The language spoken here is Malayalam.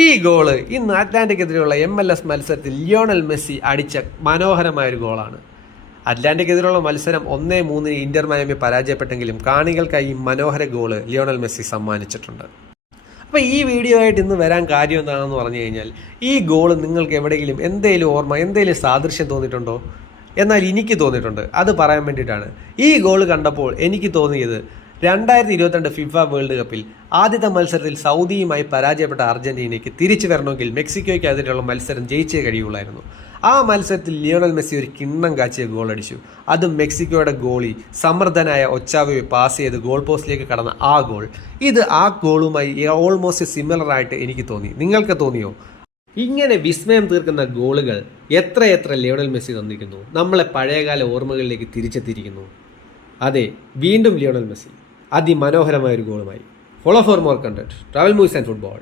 ഈ ഗോള് ഇന്ന് അറ്റ്ലാന്റിക്കെതിരെയുള്ള MLS മത്സരത്തിൽ ലിയോണൽ മെസ്സി അടിച്ച മനോഹരമായൊരു ഗോളാണ്. അറ്റ്ലാന്റിക്കെതിരെയുള്ള മത്സരം 1-3 ഇന്റർ മയാമി പരാജയപ്പെട്ടെങ്കിലും കാണികൾക്കായി മനോഹര ഗോള് ലിയോണൽ മെസ്സി സമ്മാനിച്ചിട്ടുണ്ട്. അപ്പോൾ ഈ വീഡിയോ ആയിട്ട് ഇന്ന് വരാൻ കാര്യം എന്താണെന്ന് പറഞ്ഞു കഴിഞ്ഞാൽ, ഈ ഗോള് നിങ്ങൾക്ക് എവിടെയെങ്കിലും എന്തെങ്കിലും ഓർമ്മ, എന്തെങ്കിലും സാദൃശ്യം തോന്നിയിട്ടുണ്ടോ? എന്നാൽ എനിക്ക് തോന്നിയിട്ടുണ്ട്. അത് പറയാൻ വേണ്ടിയിട്ടാണ്. ഈ ഗോള് കണ്ടപ്പോൾ എനിക്ക് തോന്നിയത് 2022 ഫിഫ വേൾഡ് കപ്പിൽ ആദ്യത്തെ മത്സരത്തിൽ സൗദിയുമായി പരാജയപ്പെട്ട അർജന്റീനയ്ക്ക് തിരിച്ചു വരണമെങ്കിൽ മെക്സിക്കോയ്ക്കെതിരെയുള്ള മത്സരം ജയിച്ചേ കഴിയുള്ളായിരുന്നു. ആ മത്സരത്തിൽ ലിയോണൽ മെസ്സി ഒരു കിണ്ണം കാച്ചിയ ഗോൾ അടിച്ചു. അതും മെക്സിക്കോയുടെ ഗോളി സമർത്ഥനായ ഒച്ചാവോയെ പാസ് ചെയ്ത് ഗോൾ പോസ്റ്റിലേക്ക് കടന്ന ആ ഗോൾ. ഇത് ആ ഗോളുമായി ഓൾമോസ്റ്റ് സിമിലർ ആയിട്ട് എനിക്ക് തോന്നി. നിങ്ങൾക്ക് തോന്നിയോ? ഇങ്ങനെ വിസ്മയം തീർക്കുന്ന ഗോളുകൾ എത്ര ലിയോണൽ മെസ്സി തന്നിരിക്കുന്നു. നമ്മളെ പഴയകാല ഓർമ്മകളിലേക്ക് തിരിച്ചെത്തിയിരിക്കുന്നു. അതെ, വീണ്ടും ലിയോണൽ മെസ്സി അതിമനോഹരമായ ഒരു ഗോളുമായി. Follow for more content. Travel movies and football.